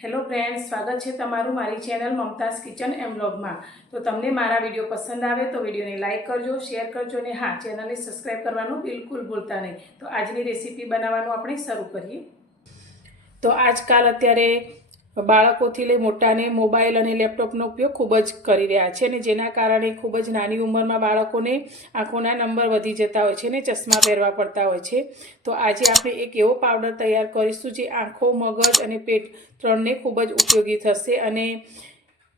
Hello friends, સ્વાગત છે તમારું મારી ચેનલ મમતાઝ કિચન એન્ડ વ્લોગમાં। તો તમને મારા વિડીયો પસંદ આવે તો વિડીયોને લાઇક કરજો, શેર કરજો અને હા, ચેનલને સબસ્ક્રાઈબ કરવાનું બિલકુલ ભૂલતા નહીં। તો આજની રેસીપી બનાવવાનું આપણે શરૂ કરીએ। તો આજકાલ અત્યારે બાળકોથી લઈ મોટાને મોબાઈલ અને લેપટોપનો ઉપયોગ ખૂબ જ કરી રહ્યા છે અને જેના કારણે ખૂબ જ નાની ઉંમરમાં બાળકોને આંખોના નંબર વધી જતા હોય છે ને ચશ્મા પહેરવા પડતા હોય છે। તો આજે આપણે એક એવો પાવડર તૈયાર કરીશું જે આંખો, મગજ અને પેટ ત્રણને ખૂબ જ ઉપયોગી થશે અને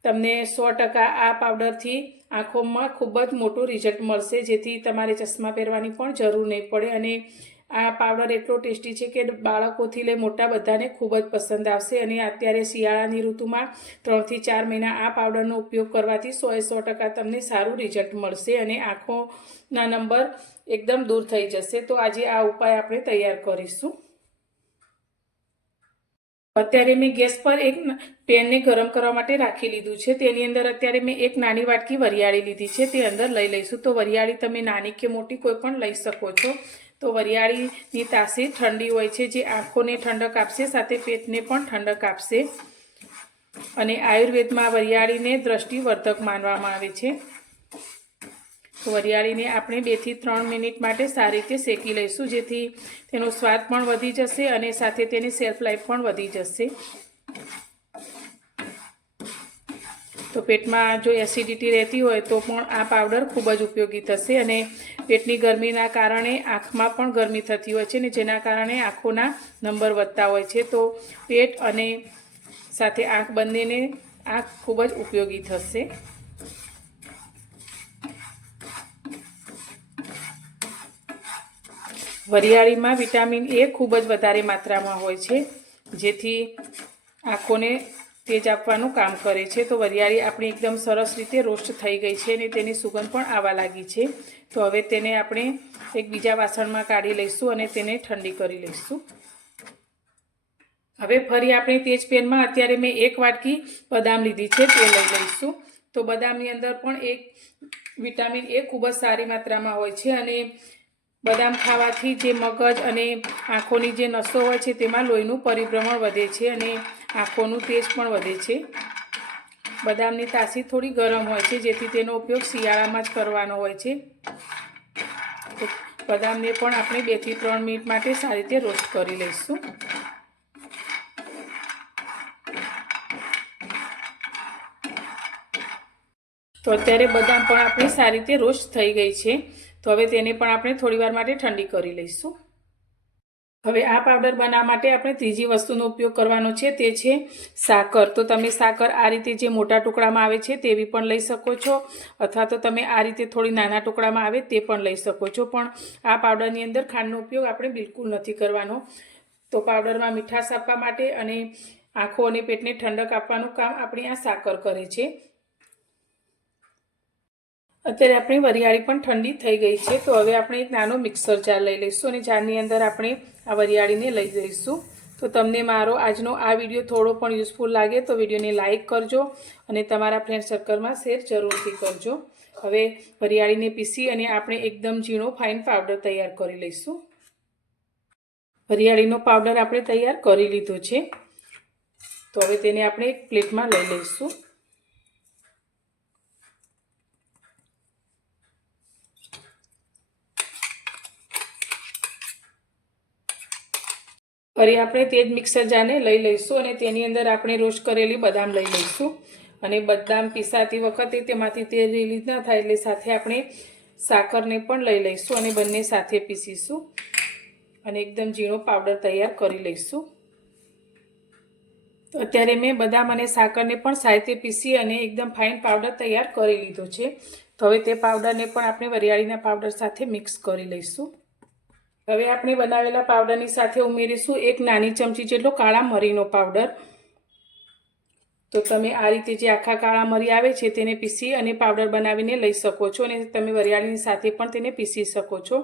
તમને 100% આ પાવડરથી આંખોમાં ખૂબ જ મોટું રિઝલ્ટ મળશે, જેથી તમારે ચશ્મા પહેરવાની પણ જરૂર નહીં પડે। અને આ પાવડર એટલો ટેસ્ટી છે કે બાળકોથી લઈ મોટા બધાને ખૂબ જ પસંદ આવશે। અને અત્યારે શિયાળાની ઋતુમાં 3 થી 4 મહિના આ પાવડરનો ઉપયોગ કરવાથી 100% તમને સારું રિઝલ્ટ મળશે અને આંખોના નંબર એકદમ દૂર થઈ જશે। તો આજે આ ઉપાય આપણે તૈયાર કરીશું। અત્યારે મેં ગેસ પર એક પેનને ગરમ કરવા માટે રાખી લીધું છે। તેની અંદર અત્યારે મેં એક નાની વાટકી વરિયાળી લીધી છે, તે અંદર લઈ લઈશું। તો વરિયાળી તમે નાની કે મોટી કોઈ પણ લઈ શકો છો। તો વરિયાળીની તાસીર ઠંડી હોય છે, જે આંખોને ઠંડક આપશે, સાથે પેટને પણ ઠંડક આપશે અને આયુર્વેદમાં વરિયાળીને દ્રષ્ટિવર્ધક માનવામાં આવે છે। તો વરિયાળીને આપણે 2 થી 3 મિનિટ માટે સારી રીતે શેકી લઈશું, જેથી તેનો સ્વાદ પણ વધી જશે અને સાથે તેની શેલ્ફ લાઈફ પણ વધી જશે। તો પેટમાં જો એસિડિટી રહેતી હોય તો પણ આ પાવડર ખૂબ જ ઉપયોગી થશે અને પેટની ગરમીના કારણે આંખમાં પણ ગરમી થતી હોય છે ને જેના કારણે આંખોના નંબર વધતા હોય છે। તો પેટ અને સાથે આંખ બંનેને આ ખૂબ જ ઉપયોગી થશે। વરિયાળીમાં વિટામિન એ ખૂબ જ વધારે માત્રામાં હોય છે, જેથી આંખોને તેજ આપવાનું કામ કરે છે। તો વરિયાળી આપણી એકદમ સરસ રીતે રોસ્ટ થઈ ગઈ છે અને તેની સુગંધ પણ આવવા લાગી છે। તો હવે તેને આપણે એક બીજા વાસણમાં કાઢી લઈશું અને તેને ઠંડી કરી લઈશું। હવે ફરી આપણે તે જ પેનમાં અત્યારે મેં 1 વાટકી બદામ લીધી છે, તે લઈ લઈશું। તો બદામની અંદર પણ એક વિટામિન એ ખૂબ જ સારી માત્રામાં હોય છે અને બદામ ખાવાથી જે મગજ અને આંખોની જે નસો હોય છે તેમાં લોહીનું પરિભ્રમણ વધે છે અને આંખોનું તેજ પણ વધે છે। બદામની તાસીર થોડી ગરમ હોય છે, જેથી તેનો ઉપયોગ શિયાળામાં જ કરવાનો હોય છે। તો બદામને પણ આપણે 2 થી 3 મિનિટ માટે સારી રીતે રોસ્ટ કરી લઈશું। તો અત્યારે બદામ પણ આપણી સારી રીતે રોસ્ટ થઈ ગઈ છે। તો હવે તેને પણ આપણે થોડીવાર માટે ઠંડી કરી લઈશું। હવે આ પાવડર બનાવવા માટે આપણે ત્રીજી વસ્તુનો ઉપયોગ કરવાનો છે, તે છે સાકર। તો તમે સાકર આ રીતે જે મોટા ટુકડામાં આવે છે તેવી પણ લઈ શકો છો, અથવા તો તમે આ રીતે થોડી નાના ટુકડામાં આવે તે પણ લઈ શકો છો। પણ આ પાવડરની અંદર ખાંડનો ઉપયોગ આપણે બિલકુલ નથી કરવાનો। તો પાવડરમાં મીઠાશ આપવા માટે અને આંખો અને પેટને ઠંડક આપવાનું કામ આપણી આ સાકર કરે છે। અત્યારે આપણી વરિયાળી પણ ઠંડી થઈ ગઈ છે। તો હવે આપણે એક નાનો મિક્સર જાર લઈ લઈશું અને જારની અંદર આપણે આ વરિયાળીને લઈ જઈશું। તો તમને મારો આજનો આ વિડીયો થોડો પણ યુઝફુલ લાગે તો વિડીયોને લાઇક કરજો અને તમારા ફ્રેન્ડ સર્કલમાં શેર જરૂરથી કરજો। હવે વરિયાળીને પીસી અને આપણે એકદમ ઝીણો ફાઇન પાવડર તૈયાર કરી લઈશું। વરિયાળીનો પાવડર આપણે તૈયાર કરી લીધો છે। તો હવે તેને આપણે એક પ્લેટમાં લઈ લઈશું। ફરી આપણે તે જ મિક્સર જારને લઈ લઈશું અને તેની અંદર આપણે રોસ્ટ કરેલી બદામ લઈ લઈશું અને બદામ પીસાતી વખતે તેમાંથી તેલ રિલીઝ ના થાય એટલે સાથે આપણે સાકરને પણ લઈ લઈશું અને બંને સાથે પીસીશું અને એકદમ ઝીણો પાવડર તૈયાર કરી લઈશું। તો અત્યારે મેં બદામ અને સાકરને પણ સાથે પીસી અને એકદમ ફાઇન પાવડર તૈયાર કરી લીધો છે। તો હવે તે પાવડરને પણ આપણે વરિયાળીના પાવડર સાથે મિક્સ કરી લઈશું। હવે આપણે બનાવેલા પાવડરની સાથે ઉમેરીશું 1 નાની ચમચી જેટલો કાળા મરીનો પાવડર। તો તમે આ રીતે જે આખા કાળા મરી આવે છે તેને પીસી અને પાવડર બનાવીને લઈ શકો છો અને તમે વરિયાળીની સાથે પણ તેને પીસી શકો છો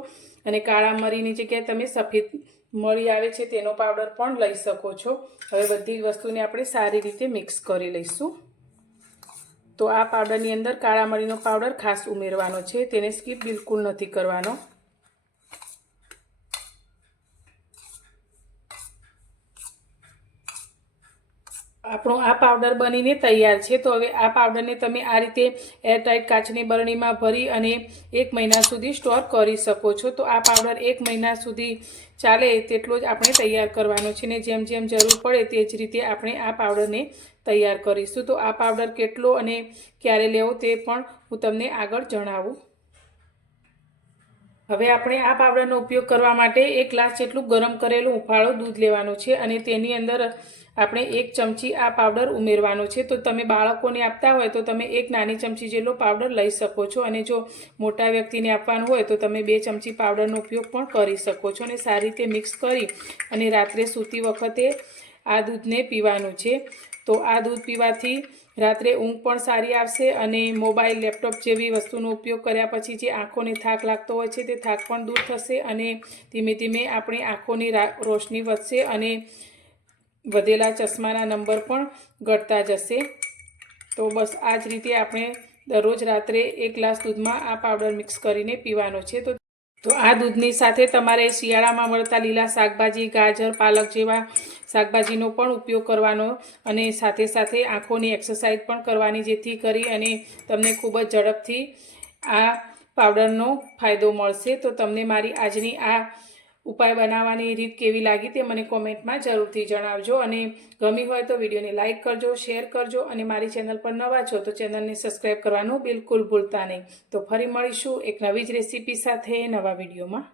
અને કાળા મરીની જગ્યાએ તમે સફેદ મરી આવે છે તેનો પાવડર પણ લઈ શકો છો। હવે બધી વસ્તુને આપણે સારી રીતે મિક્સ કરી લઈશું। તો આ પાવડરની અંદર કાળા મરીનો પાવડર ખાસ ઉમેરવાનો છે, તેને સ્કીપ બિલકુલ નથી કરવાનો। આપણો આ પાવડર બનીને તૈયાર છે। તો હવે આ પાવડરને તમે આ રીતે એરટાઇટ કાચની બરણીમાં ભરી અને 1 મહિના સુધી સ્ટોર કરી શકો છો। તો આ પાવડર 1 મહિના સુધી ચાલે તેટલો જ આપણે તૈયાર કરવાનો છે ને જેમ જેમ જરૂર પડે તે જ રીતે આપણે આ પાવડરને તૈયાર કરીશું। તો આ પાવડર કેટલો અને ક્યારે લેવો તે પણ હું તમને આગળ જણાવું। હવે આપણે આ પાવડરનો ઉપયોગ કરવા માટે 1 ગ્લાસ જેટલું ગરમ કરેલું હુંફાળું દૂધ લેવાનું છે અને તેની અંદર આપણે 1 ચમચી આ પાવડર ઉમેરવાનો છે। તો તમે બાળકોને આપતા હોય તો તમે 1 નાની ચમચી જેટલો પાવડર લઈ શકો છો અને જો મોટા વ્યક્તિને આપવાનું હોય તો તમે 2 ચમચી પાવડરનો ઉપયોગ પણ કરી શકો છો અને સારી રીતે મિક્સ કરી અને રાત્રે સૂતી વખતે આ દૂધને પીવાનું છે। તો આ દૂધ પીવાથી રાત્રે ઊંઘ પણ સારી આવશે અને મોબાઈલ લેપટોપ જેવી વસ્તુનો ઉપયોગ કર્યા પછી જે આંખોને થાક લાગતો હોય છે તે થાક પણ દૂર થશે અને ધીમે ધીમે આપણી આંખોની રોશની વધશે અને વધેલા ચશ્માના નંબર પણ ઘટતા જશે। તો બસ આ જ રીતે આપણે દરરોજ રાત્રે 1 ગ્લાસ દૂધમાં આ પાવડર મિક્સ કરીને પીવાનો છે। તો આ દૂધની સાથે તમારે શિયાળામાં મળતા લીલા શાકભાજી ગાજર પાલક જેવા શાકભાજીનો પણ ઉપયોગ કરવાનો અને સાથે સાથે આંખોની એક્સરસાઇઝ પણ કરવાની જેથી કરી અને તમને ખૂબ જ ઝડપથી આ પાવડરનો ફાયદો મળશે। તો તમને મારી આજની આ ઉપાય બનાવવાની રીત કેવી લાગી તે મને કોમેન્ટમાં જરૂરથી જણાવજો અને ગમી હોય તો વિડીયોને લાઇક કરજો શેર કરજો અને મારી ચેનલ પર નવા છો તો ચેનલને સબસ્ક્રાઈબ કરવાનું બિલકુલ ભૂલતા નહીં। તો ફરી મળીશું એક નવી જ રેસીપી સાથે નવા વિડીયોમાં।